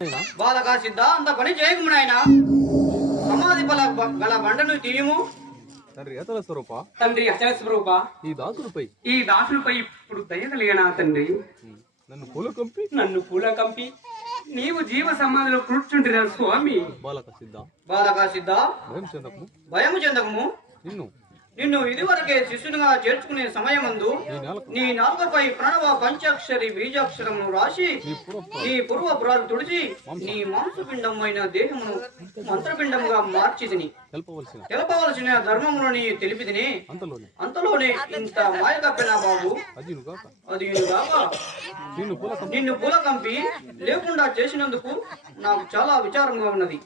బాలకా సిద్ధ అంత పని చేయకు నాయన. సమాధి బల గల బండను తీయము. తండ్రి ఏతల స్వరూప. తండ్రి అచల స్వరూప. ఈ దాసుడిపై. ఈ దాసులపై ఇప్పుడు దయ కలిగిన తండ్రి? నన్ను పూల కంపి. నన్ను పూల కంపి. నీవు జీవ సమాధిలో కూర్చుంటున్నా స్వామి. బాలక సిద్ధ బాలకా సిద్ధ భయం చెందకు భయము చెందకము. నిన్ను నిన్ను ఇదివరకే శిష్యునిగా చేర్చుకునే సమయమందు నీ నేలకు నీ నాలుకపై ప్రణవ పంచాక్షరి బీజాక్షరమును రాసి నీ పూర్వ పూర్వపురాలు తుడిచి నీ మాంసపిండమైన దేహమును మంత్రపిండముగా మార్చిదిని తెలపవలసిన ధర్మములని తెలిపిదిని అంతలోనే అంతలోనే ఇంత మాయ కప్పినా బాబు అది నిన్ను పూల కంపి లేకుండా చేసినందుకు నాకు చాలా విచారంగా ఉన్నది.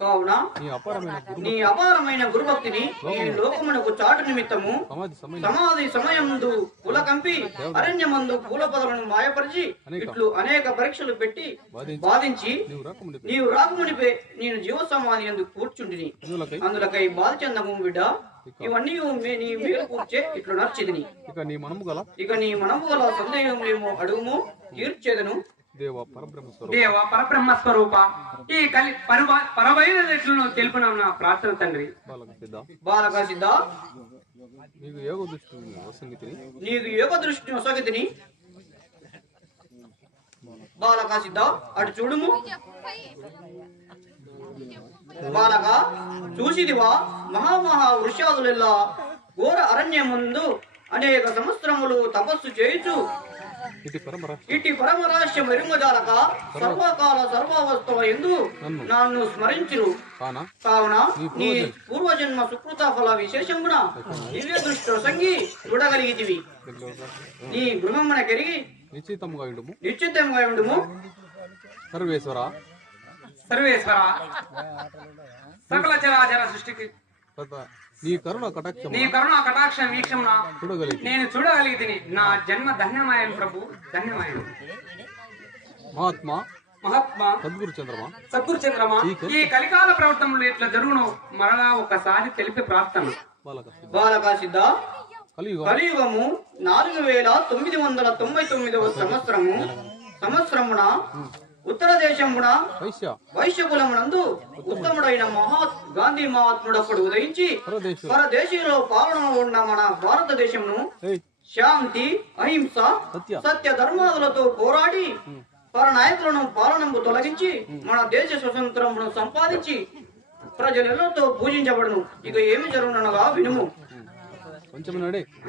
కావున? నీ అపారమైన గురుభక్తిని ఈ లోకమునకు చాటు నిమిత్తము సమాధి సమయం. సమాధి సమయమందు పూల కంపి అరణ్యమందు పూల పొదలను మాయపరిచి ఇట్లు అనేక పరీక్షలు పెట్టి బాధించి నీవు రాకమునిపే. నేను జీవ సమాధి ఎందుకు కూర్చుండిని. అందులకై బాధ చెందము బిడ్డ. ఇవన్నీ నీ మేలు కూర్చే ఇట్లు నర్చిదిని ఇక నీ మనము గల ఇక నీ మనము గల సందేహములేమో అడుగుము తీర్చేదను. దేవ పరబ్రహ్మ స్వరూప. ఈ కలి పరవైన రెట్లను తెలుపున నా ప్రార్థన తండ్రి. బాలక సిద్ధ నీకు యోగ దృష్టి వసంగితిని. నీకు యోగ దృష్టి బాలక సిద్ధ అటు చూడుము. బాలక చూసిదివా? మహామహా వృషాదులెల్లా ఘోర అరణ్యం ముందు అనేక సంవత్సరములు తపస్సు చేయుచు ఇటు పరమర ఇట్టి పరమరహస్యం ఎరుమజాలక సర్వకాల సర్వావస్థల ఎందు నన్ను. స్మరించురు కావున నీ పూర్వజన్మ సుకృత ఫల విశేషమున దివ్య దృష్టి సంగి చూడగలిగితివి. నీ గృహమున కెరిగి నిశ్చితముగా ఉండుము. నిశ్చితంగా ఉండుము. సర్వేశ్వర. సర్వేశ్వర. సకల చరాచర సృష్టికి నీ కరుణ కటాక్షము? నీ కరుణ కటాక్ష వీక్షమున చూడగలిగి నేను చూడగలిగితిని నా జన్మ ధన్యమాయను ప్రభు ధన్యమాయను మహాత్మా మహాత్మా సద్గురు చంద్రమా? సద్గురు చంద్రమా? ఈ కలికాల ప్రవర్తనలు ఎట్లా జరుగును మరలా ఒకసారి తెలిపి ప్రార్థన. బాలక సిద్ధ కలియుగము నాలుగు వేల తొమ్మిది వందల తొంభై తొమ్మిదవ సంవత్సరము. సంవత్సరమున ఉత్తర దేశమున వైశ్య. వైశ్యకులమునందు ఉత్తముడైన మహా గాంధీ మహాత్ముడప్పుడు ఉదయించి పరదేశ పరదేశీయులో పాలన ఉన్న మన భారతదేశమును శాంతి అహింస సత్య. ధర్మాదులతో పోరాడి పర నాయకులను పాలనము తొలగించి మన దేశ స్వతంత్రమును సంపాదించి ప్రజలతో పూజించబడును. ఇక ఏమి జరుగునగా వినుము.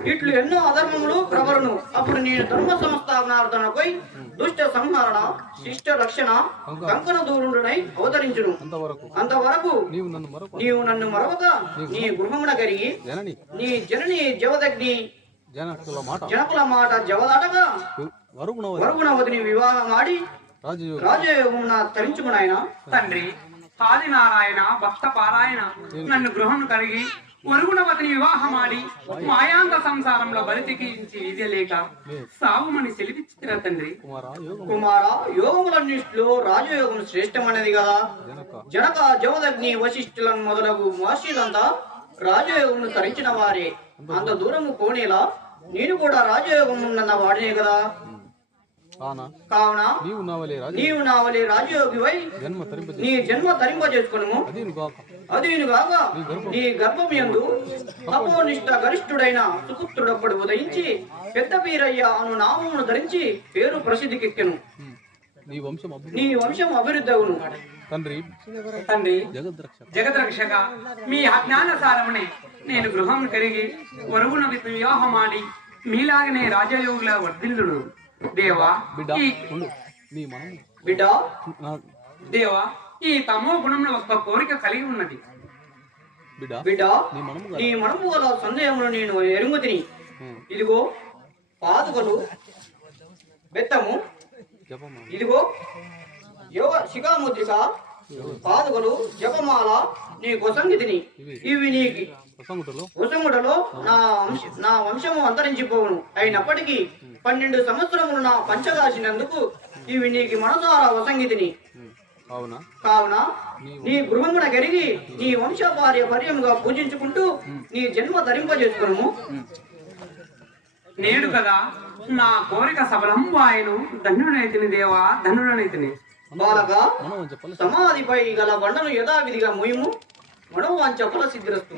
ఇట్లు ఎన్నో అధర్మములు ప్రవరును అప్పుడు నేను ధర్మ సంస్థాపనార్థనపై దుష్ట సంహరణ శిష్ట రక్షణ కంకణ దూరుండునై అవతరించును. అంతవరకు. అంతవరకు నీవు నన్ను మరొక నీవు నన్ను మరవక నీ గృహమున కలిగి జనని. నీ జనని జవదగ్ని జనకుల మాట. జవదాటగా వరుగునవ వరుగునవతిని వివాహం ఆడి రాజయోగ. రాజయోగమున తరించుకునాయన. తండ్రి ఆదినారాయణ భక్త పారాయణ నన్ను గృహం కలిగి వరుగుణవతిని వివాహమాడి మాయాంగ సంసారంలో బలితికించి విద్య లేక సావుమని సెలిపిచ్చిరా తండ్రి. కుమార యోగం కుమార యోగములన్నింటిలో రాజయోగం శ్రేష్టమైనది కదా జనక జవదగ్ని వశిష్ఠులను మొదలగు మహర్షులంతా రాజయోగమును తరించిన వారే. అంత దూరము పోనేలా నేను కూడా రాజయోగం ఉన్న వాడినే కదా. కావున నీవు నావలే రాజయోగివై జన్మ తరింప నీ జన్మ తరింపజేసుకును అదేనుగాక నీ గర్భం యందు తపోనిష్ట గరిష్ఠుడైన సుపుత్రుడప్పుడు ఉదయించి పెద్ద పీరయ్య అను నామమును ధరించి పేరు ప్రసిద్ధికెక్కెను. నీ వంశం నీ వంశం అభివృద్ధి అవును తండ్రి తండ్రి జగద్రక్షక మీ అజ్ఞానసారమునే నేను గృహం కలిగి వరుగున వివాహమాడి మీలాగనే రాజయోగుల వర్ధిల్లుడు దేవా బిడ్డ ఈ దేవా ఈ తమో గుణంలో ఒక కోరిక కలిగి ఉన్నది. బిడ్డ నీ మనము గల సందేహమును నేను ఎరుగుతిని ఉమ్, ఇదిగో పాదుకలు బెత్తము. ఇదిగో యోగ శిఖాముద్రిక పాదుకలు జపమాల నీ కొసంగితిని ఇవి. నీకు. ఉసముడలో నా వంశ నా వంశము అంతరించిపోవును. అయినప్పటికీ పన్నెండు సంవత్సరములు నా పంచదాసినందుకు ఇవి నీకు మనసారా వసంగితిని కావున నీ గృహమున గరిగి నీ వంశపార్య పర్యముగా పూజించుకుంటూ నీ జన్మ ధరింపజేసుకును నేడు కదా నా కోరిక సఫలం వాయను ధన్యుడైతిని దేవా ధన్యుడనైతిని చెప్పాలి సమాధిపై గల బండను యథావిధిగా ముయము మనోవాంఛ ఫల సిద్ధిరస్తు